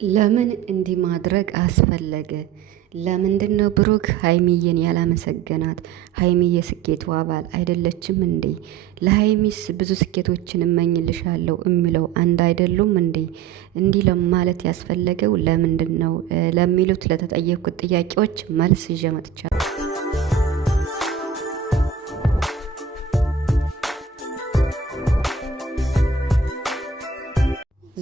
ለምን እንዲህ ማድረግ አስፈለገ? ለምንድነው ብሩክ ሀይሚዬን ያላመሰገናት? ሀይሚ የስኬቱ አባል አይደለችም እንዴ? ለሀይሚስ ብዙ ስኬቶችን እመኝልሻለሁ የሚለው አንድ አይደሉም እንዴ? እንዲህ ለማለት ያስፈለገው ለምንድን ነው ለሚሉት ለተጠየቁት ጥያቄዎች መልስ ይዤ መጥቻለሁ።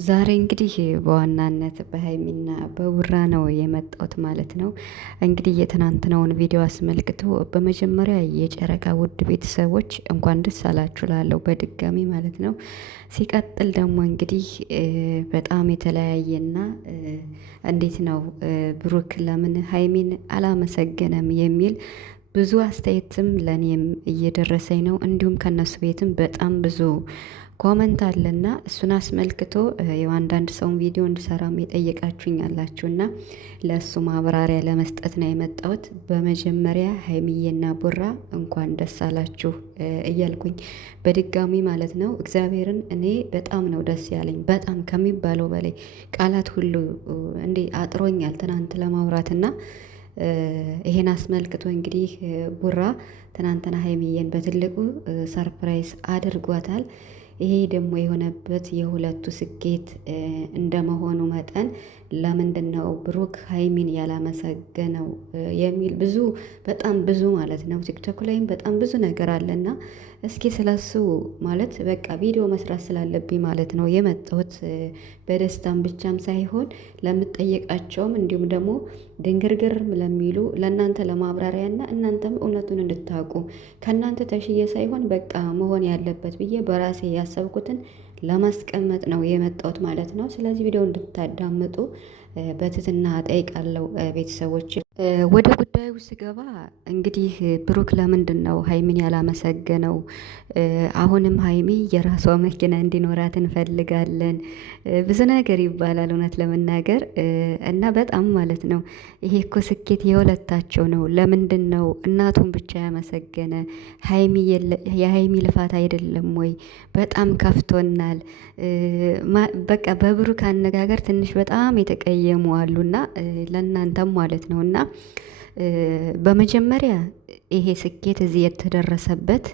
ዛሬ እንግዲህ በዋናነት በሀይሚና በቡራ ነው የመጣሁት ማለት ነው። እንግዲህ የትናንትናውን ቪዲዮ አስመልክቶ በመጀመሪያ የጨረቃ ውድ ቤተሰቦች እንኳን ደስ አላችሁ ላለው በድጋሚ ማለት ነው። ሲቀጥል ደግሞ እንግዲህ በጣም የተለያየና እንዴት ነው ብሩክ ለምን ሀይሚን አላመሰገነም የሚል ብዙ አስተያየትም ለእኔም እየደረሰኝ ነው። እንዲሁም ከነሱ ቤትም በጣም ብዙ ኮመንት አለና እሱን አስመልክቶ የአንዳንድ ሰውን ቪዲዮ እንድሰራም የጠየቃችሁኝ አላችሁና ለእሱ ማብራሪያ ለመስጠት ነው የመጣሁት። በመጀመሪያ ሀይሚዬና ቡራ እንኳን ደስ አላችሁ እያልኩኝ በድጋሚ ማለት ነው። እግዚአብሔርን እኔ በጣም ነው ደስ ያለኝ፣ በጣም ከሚባለው በላይ ቃላት ሁሉ እንዴ አጥሮኛል ትናንት ለማውራትና ይሄን አስመልክቶ እንግዲህ ቡራ ትናንትና ሀይሚዬን በትልቁ ሰርፕራይዝ አድርጓታል። ይሄ ደግሞ የሆነበት የሁለቱ ስኬት እንደመሆኑ መጠን ለምንድን ነው ብሩክ ሀይሚን ያላመሰገነው የሚል ብዙ በጣም ብዙ ማለት ነው። ቲክቶክ ላይም በጣም ብዙ ነገር አለና እስኪ ስለሱ ማለት በቃ ቪዲዮ መስራት ስላለብኝ ማለት ነው የመጣሁት። በደስታም ብቻም ሳይሆን ለምጠየቃቸውም እንዲሁም ደግሞ ድንግርግርም ለሚሉ ለእናንተ ለማብራሪያና እናንተም እውነቱን እንድታውቁ ከእናንተ ተሽዬ ሳይሆን በቃ መሆን ያለበት ብዬ በራሴ ያሰብኩትን ለማስቀመጥ ነው የመጣሁት ማለት ነው። ስለዚህ ቪዲዮ እንድታዳምጡ በትህትና ጠይቃለሁ ቤተሰቦች። ወደ ጉዳዩ ስገባ እንግዲህ ብሩክ ለምንድን ነው ሀይሚን ያላመሰገነው? አሁንም ሀይሚ የራሷ መኪና እንዲኖራት እንፈልጋለን ብዙ ነገር ይባላል እውነት ለመናገር እና በጣም ማለት ነው። ይሄ እኮ ስኬት የሁለታቸው ነው። ለምንድን ነው እናቱን ብቻ ያመሰገነ? የሀይሚ ልፋት አይደለም ወይ? በጣም ከፍቶናል። በቃ በብሩክ አነጋገር ትንሽ በጣም የተቀየሙ አሉና ለእናንተም ማለት ነው እና በመጀመሪያ ይሄ ስኬት እዚህ የተደረሰበት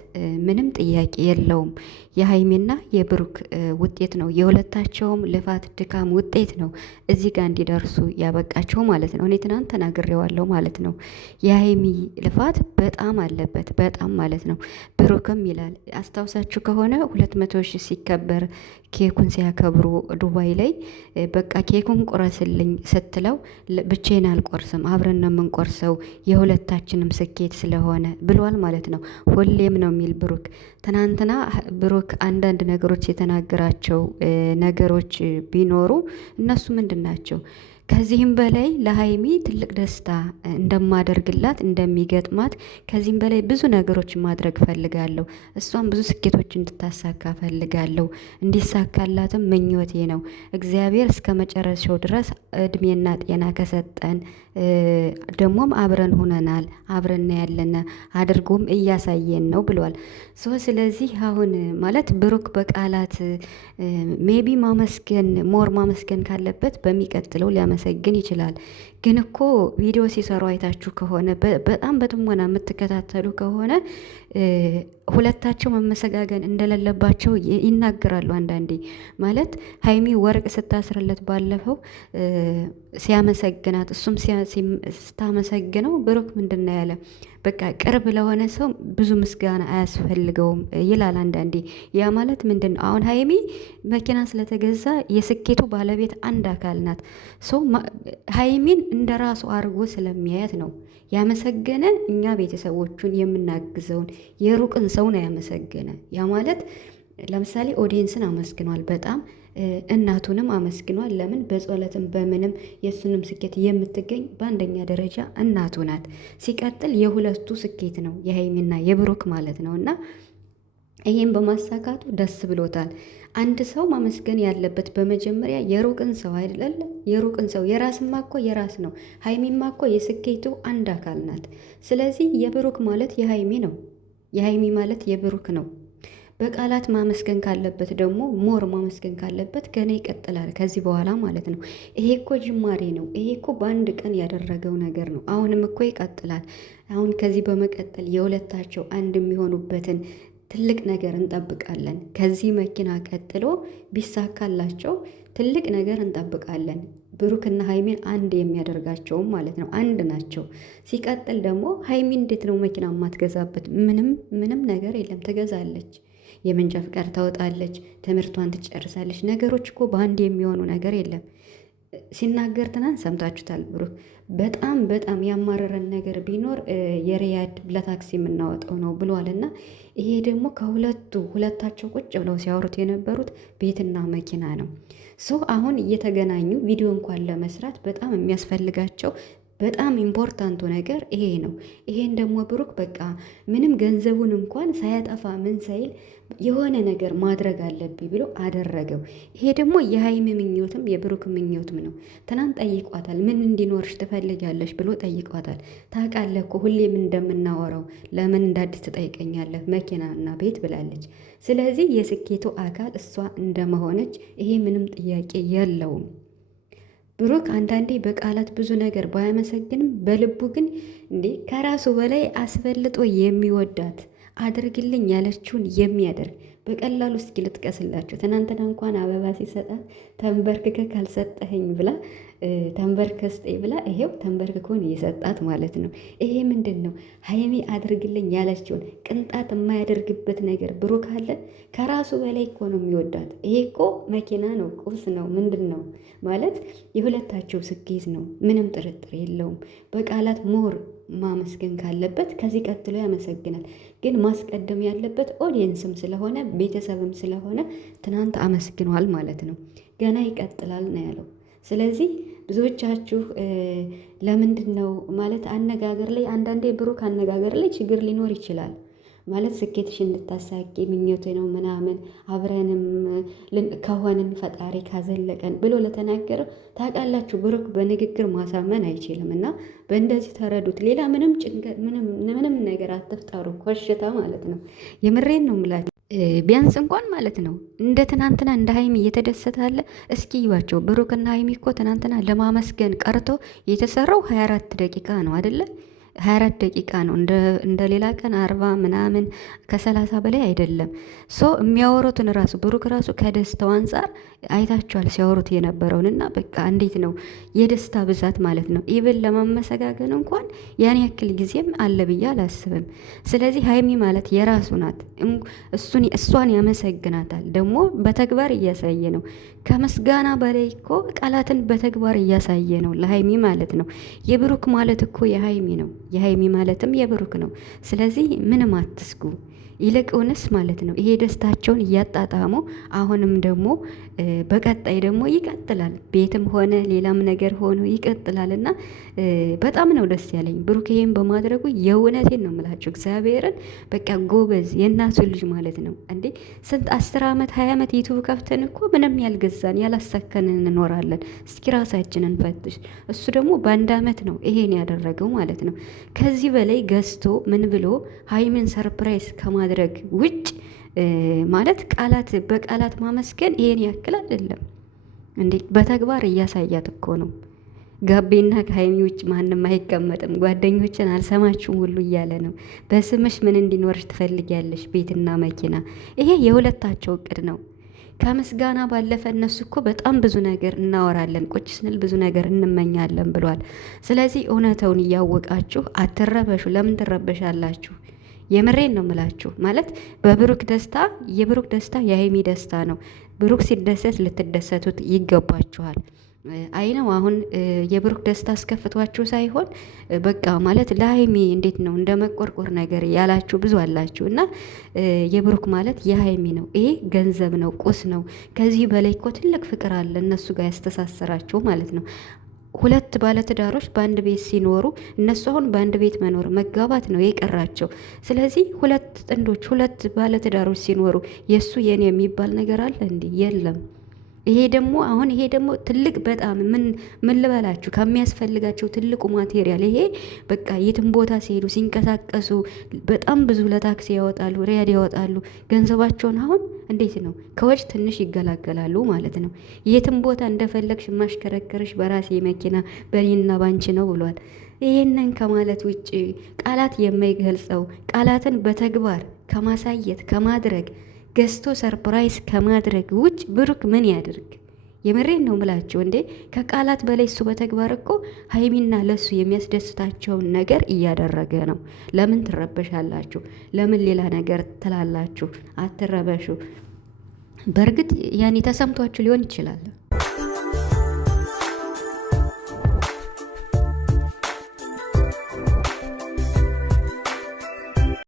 ምንም ጥያቄ የለውም የሀይሚና የብሩክ ውጤት ነው። የሁለታቸውም ልፋት ድካም ውጤት ነው እዚህ ጋር እንዲደርሱ ያበቃቸው ማለት ነው። እኔ ትናንት ተናግሬዋለሁ ማለት ነው። የሀይሚ ልፋት በጣም አለበት በጣም ማለት ነው። ብሩክም ይላል አስታውሳችሁ ከሆነ 200,000 ሲከበር ኬኩን ሲያከብሩ ዱባይ ላይ በቃ ኬኩን ቁረስልኝ ስትለው ብቻዬን አልቆርስም አብረን ነው የምንቆርሰው የሁለታችንም ስኬት ስለሆነ ብሏል ማለት ነው። ሁሌም ነው የሚል ብሩክ። ትናንትና ብሩክ አንዳንድ ነገሮች የተናገራቸው ነገሮች ቢኖሩ እነሱ ምንድን ናቸው? ከዚህም በላይ ለሀይሚ ትልቅ ደስታ እንደማደርግላት እንደሚገጥማት ከዚህም በላይ ብዙ ነገሮች ማድረግ ፈልጋለሁ። እሷም ብዙ ስኬቶች እንድታሳካ ፈልጋለሁ። እንዲሳካላትም ምኞቴ ነው። እግዚአብሔር እስከ መጨረሻው ድረስ እድሜና ጤና ከሰጠን ደግሞም አብረን ሆነናል አብረን ያለነ አድርጎም እያሳየን ነው ብሏል። ስለዚህ አሁን ማለት ብሩክ በቃላት ሜቢ ማመስገን ሞር ማመስገን ካለበት በሚቀጥለው ሊያመሰግን ይችላል። ግን እኮ ቪዲዮ ሲሰሩ አይታችሁ ከሆነ በጣም በጥሞና የምትከታተሉ ከሆነ ሁለታቸው መመሰጋገን እንደሌለባቸው ይናገራሉ። አንዳንዴ ማለት ሀይሚ ወርቅ ስታስርለት ባለፈው ሲያመሰግናት እሱም ስታመሰግነው ብሩክ ምንድን ነው ያለ? በቃ ቅርብ ለሆነ ሰው ብዙ ምስጋና አያስፈልገውም ይላል አንዳንዴ። ያ ማለት ምንድን ነው? አሁን ሀይሚ መኪና ስለተገዛ የስኬቱ ባለቤት አንድ አካል ናት። ሀይሚን እንደ ራሱ አድርጎ ስለሚያያት ነው ያመሰገነ። እኛ ቤተሰቦቹን የምናግዘውን የሩቅን ሰው ነው ያመሰገነ። ያ ማለት ለምሳሌ ኦዲየንስን አመስግኗል በጣም እናቱንም አመስግኗል። ለምን? በጸሎትም በምንም የእሱንም ስኬት የምትገኝ በአንደኛ ደረጃ እናቱ ናት። ሲቀጥል የሁለቱ ስኬት ነው የሀይሚና የብሩክ ማለት ነው እና ይሄን በማሳካቱ ደስ ብሎታል። አንድ ሰው ማመስገን ያለበት በመጀመሪያ የሩቅን ሰው አይደለም። የሩቅን ሰው የራስማ እኮ የራስ ነው። ሀይሚማ እኮ የስኬቱ አንድ አካል ናት። ስለዚህ የብሩክ ማለት የሀይሚ ነው፣ የሀይሚ ማለት የብሩክ ነው። በቃላት ማመስገን ካለበት ደግሞ ሞር ማመስገን ካለበት ገና ይቀጥላል ከዚህ በኋላ ማለት ነው። ይሄ እኮ ጅማሬ ነው። ይሄ እኮ በአንድ ቀን ያደረገው ነገር ነው። አሁንም እኮ ይቀጥላል። አሁን ከዚህ በመቀጠል የሁለታቸው አንድ የሚሆኑበትን ትልቅ ነገር እንጠብቃለን። ከዚህ መኪና ቀጥሎ ቢሳካላቸው ትልቅ ነገር እንጠብቃለን። ብሩክና ሀይሚን አንድ የሚያደርጋቸውም ማለት ነው። አንድ ናቸው። ሲቀጥል ደግሞ ሀይሚ እንዴት ነው መኪና የማትገዛበት? ምንም ነገር የለም። ትገዛለች። የመንጃ ፍቃድ ታወጣለች። ትምህርቷን ትጨርሳለች። ነገሮች እኮ በአንድ የሚሆኑ ነገር የለም። ሲናገር ትናንት ሰምታችሁታል። ብሩክ በጣም ያማረረን ነገር ቢኖር የሪያድ ለታክሲ የምናወጣው ነው ብሏል። እና ይሄ ደግሞ ሁለታቸው ቁጭ ብለው ሲያወሩት የነበሩት ቤትና መኪና ነው። አሁን እየተገናኙ ቪዲዮ እንኳን ለመስራት በጣም የሚያስፈልጋቸው በጣም ኢምፖርታንቱ ነገር ይሄ ነው። ይሄን ደግሞ ብሩክ በቃ ምንም ገንዘቡን እንኳን ሳያጠፋ ምን ሳይል የሆነ ነገር ማድረግ አለብኝ ብሎ አደረገው። ይሄ ደግሞ የሀይሚ ምኞትም የብሩክ ምኞትም ነው። ትናንት ጠይቋታል። ምን እንዲኖርሽ ትፈልጊያለሽ ብሎ ጠይቋታል። ታውቃለህ እኮ ሁሌም እንደምናወራው ለምን እንዳዲስ ትጠይቀኛለህ? መኪናና ቤት ብላለች። ስለዚህ የስኬቱ አካል እሷ እንደመሆነች ይሄ ምንም ጥያቄ የለውም። ብሩክ አንዳንዴ በቃላት ብዙ ነገር ባያመሰግንም በልቡ ግን እንዴ ከራሱ በላይ አስበልጦ የሚወዳት አድርግልኝ ያለችውን የሚያደርግ በቀላሉ እስኪ ልጥቀስላችሁ። ትናንትና እንኳን አበባ ሲሰጣት ተንበርክከ ካልሰጠኸኝ ብላ ተንበርከ ስጠኝ ብላ ይሄው ተንበርክኮን እየሰጣት ማለት ነው። ይሄ ምንድን ነው? ሀይሚ አድርግልኝ ያለችውን ቅንጣት የማያደርግበት ነገር ብሩክ አለ። ከራሱ በላይ እኮ ነው የሚወዳት። ይሄ እኮ መኪና ነው፣ ቁስ ነው፣ ምንድን ነው ማለት የሁለታቸው ስኬት ነው። ምንም ጥርጥር የለውም። በቃላት ሞር ማመስገን ካለበት ከዚህ ቀጥሎ ያመሰግናል። ግን ማስቀደም ያለበት ኦዲየንስም ስለሆነ ቤተሰብም ስለሆነ ትናንት አመስግኗል ማለት ነው። ገና ይቀጥላል ነው ያለው። ስለዚህ ብዙዎቻችሁ ለምንድን ነው ማለት አነጋገር ላይ አንዳንዴ ብሩክ አነጋገር ላይ ችግር ሊኖር ይችላል ማለት ስኬትሽ እንድታሳቂ ምኞቴ ነው ምናምን አብረንም ከሆንን ፈጣሪ ካዘለቀን ብሎ ለተናገረው ታውቃላችሁ፣ ብሩክ በንግግር ማሳመን አይችልም። እና በእንደዚህ ተረዱት። ሌላ ምንም ነገር አትፍጠሩ፣ ኮሽታ ማለት ነው። የምሬን ነው የምላችሁ። ቢያንስ እንኳን ማለት ነው እንደ ትናንትና እንደ ሀይሚ እየተደሰታለ እስኪ ይዋቸው። ብሩክና ሀይሚ እኮ ትናንትና ለማመስገን ቀርቶ የተሰራው 24 ደቂቃ ነው አይደለ? 24 ደቂቃ ነው። እንደ ሌላ ቀን 40 ምናምን ከ30 በላይ አይደለም። የሚያወሩትን ራሱ ብሩክ ራሱ ከደስታው አንጻር አይታችኋል ሲያወሩት የነበረውንና በቃ እንዴት ነው የደስታ ብዛት ማለት ነው። ኢቭን ለማመሰጋገን እንኳን ያን ያክል ጊዜም አለ ብዬ አላስብም። ስለዚህ ሀይሚ ማለት የራሱ ናት። እሷን ያመሰግናታል። ደግሞ በተግባር እያሳየ ነው። ከምስጋና በላይ እኮ ቃላትን በተግባር እያሳየ ነው ለሀይሚ ማለት ነው። የብሩክ ማለት እኮ የሀይሚ ነው። የሀይሚ ማለትም የብሩክ ነው። ስለዚህ ምንም አትስጉ። ይልቁንስ ማለት ነው ይሄ ደስታቸውን እያጣጣሙ አሁንም ደግሞ በቀጣይ ደግሞ ይቀጥላል። ቤትም ሆነ ሌላም ነገር ሆኖ ይቀጥላል እና በጣም ነው ደስ ያለኝ ብሩክ ይሄን በማድረጉ። የእውነቴን ነው የምላችሁ እግዚአብሔርን በቃ ጎበዝ የእናቱ ልጅ ማለት ነው እንዴ። ስንት 10 ዓመት 20 ዓመት ዩቱብ ከፍተን እኮ ምንም ያልገዛን ያላሳከንን እንኖራለን። እስኪ ራሳችንን ፈትሽ። እሱ ደግሞ በአንድ ዓመት ነው ይሄን ያደረገው ማለት ነው። ከዚህ በላይ ገዝቶ ምን ብሎ ሀይሚን ሰርፕራይዝ ከማድረግ ውጭ ማለት በቃላት ማመስገን ይሄን ያክል አይደለም እንዴ። በተግባር እያሳያት እኮ ነው። ጋቤና ከሀይሚ ውጭ ማንም አይቀመጥም፣ ጓደኞችን አልሰማችሁም ሁሉ እያለ ነው። በስምሽ ምን እንዲኖርሽ ትፈልጊያለሽ? ቤትና መኪና። ይሄ የሁለታቸው እቅድ ነው። ከምስጋና ባለፈ እነሱ እኮ በጣም ብዙ ነገር እናወራለን፣ ቁጭ ስንል ብዙ ነገር እንመኛለን ብሏል። ስለዚህ እውነተውን እያወቃችሁ አትረበሹ። ለምን ትረበሻላችሁ? የምሬን ነው ምላችሁ። ማለት በብሩክ ደስታ የብሩክ ደስታ የሀይሚ ደስታ ነው። ብሩክ ሲደሰት ልትደሰቱት ይገባችኋል። አይ ነው አሁን የብሩክ ደስታ አስከፍቷችሁ ሳይሆን በቃ ማለት ለሀይሚ እንዴት ነው እንደ መቆርቆር ነገር ያላችሁ ብዙ አላችሁ። እና የብሩክ ማለት የሀይሚ ነው። ይሄ ገንዘብ ነው፣ ቁስ ነው። ከዚህ በላይ እኮ ትልቅ ፍቅር አለ እነሱ ጋር ያስተሳሰራችሁ ማለት ነው። ሁለት ባለትዳሮች በአንድ ቤት ሲኖሩ እነሱ አሁን በአንድ ቤት መኖር መጋባት ነው የቀራቸው። ስለዚህ ሁለት ጥንዶች ሁለት ባለትዳሮች ሲኖሩ የእሱ የኔ የሚባል ነገር አለ እንዴ? የለም። ይሄ ደግሞ አሁን ይሄ ደግሞ ትልቅ በጣም ምን ልበላችሁ ከሚያስፈልጋቸው ትልቁ ማቴሪያል ይሄ በቃ የትም ቦታ ሲሄዱ ሲንቀሳቀሱ በጣም ብዙ ለታክሲ ያወጣሉ፣ ሪያድ ያወጣሉ ገንዘባቸውን። አሁን እንዴት ነው ከወጭ ትንሽ ይገላገላሉ ማለት ነው። የትም ቦታ እንደፈለግሽ ማሽከረከርሽ በራሴ መኪና በኔና ባንቺ ነው ብሏል። ይሄንን ከማለት ውጭ ቃላት የማይገልጸው ቃላትን በተግባር ከማሳየት ከማድረግ ገዝቶ ሰርፕራይዝ ከማድረግ ውጭ ብሩክ ምን ያድርግ? የምሬን ነው ምላችሁ እንዴ። ከቃላት በላይ እሱ በተግባር እኮ ሀይሚና ለሱ የሚያስደስታቸውን ነገር እያደረገ ነው። ለምን ትረበሻላችሁ? ለምን ሌላ ነገር ትላላችሁ? አትረበሹ። በእርግጥ ያኔ ተሰምቷችሁ ሊሆን ይችላል።